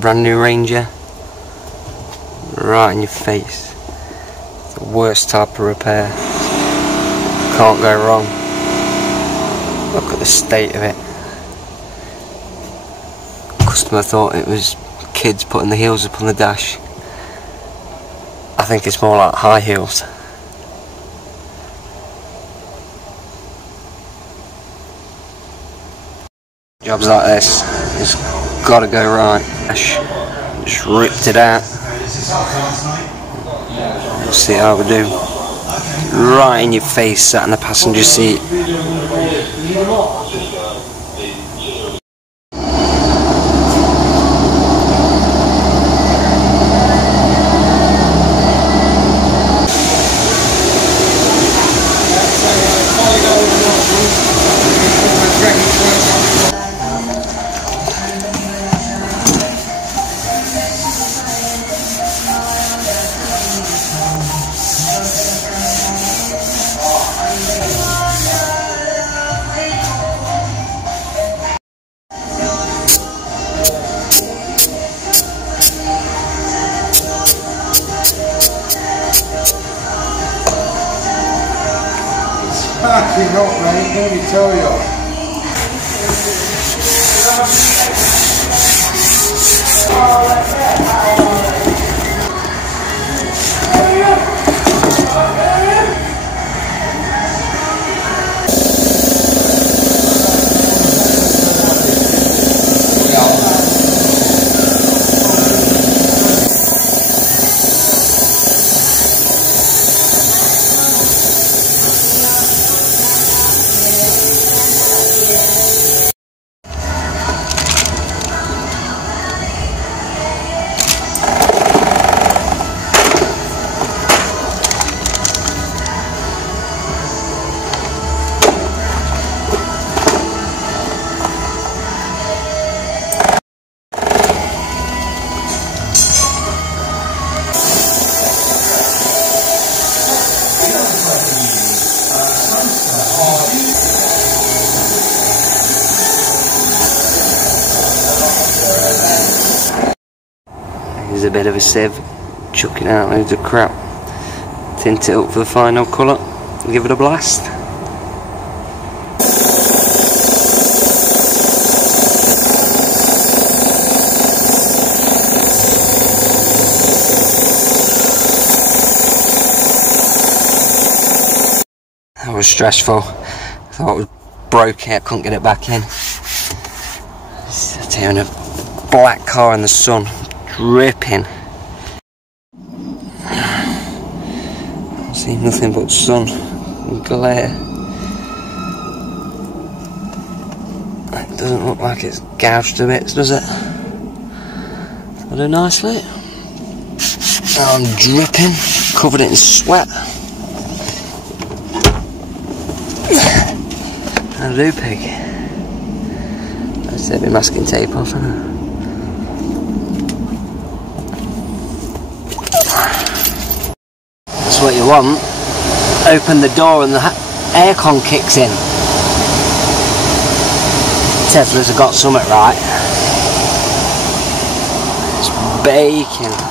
brand new Ranger. Right in your face. It's the worst type of repair. Can't go wrong. Look at the state of it. Customer thought it was kids putting the heels up on the dash. I think it's more like high heels. Jobs like this, it's gotta go right. Just ripped it out. We'll see how we do. Right in your face, sat in the passenger seat. Fucking up, mate, let me tell you. Here's a bit of a sieve, chucking out loads of crap. Tint it up for the final colour, give it a blast. That was stressful. I thought it was broken, I couldn't get it back in. Sitting in a black car in the sun, dripping. I see nothing but sun and glare. It doesn't look like it's gouged to bits, does it? I do nicely. I'm dripping, covered in sweat. I do, pig. Let's take my masking tape off. That's what you want. Open the door and the aircon kicks in. Tesla's have got something right. It's baking.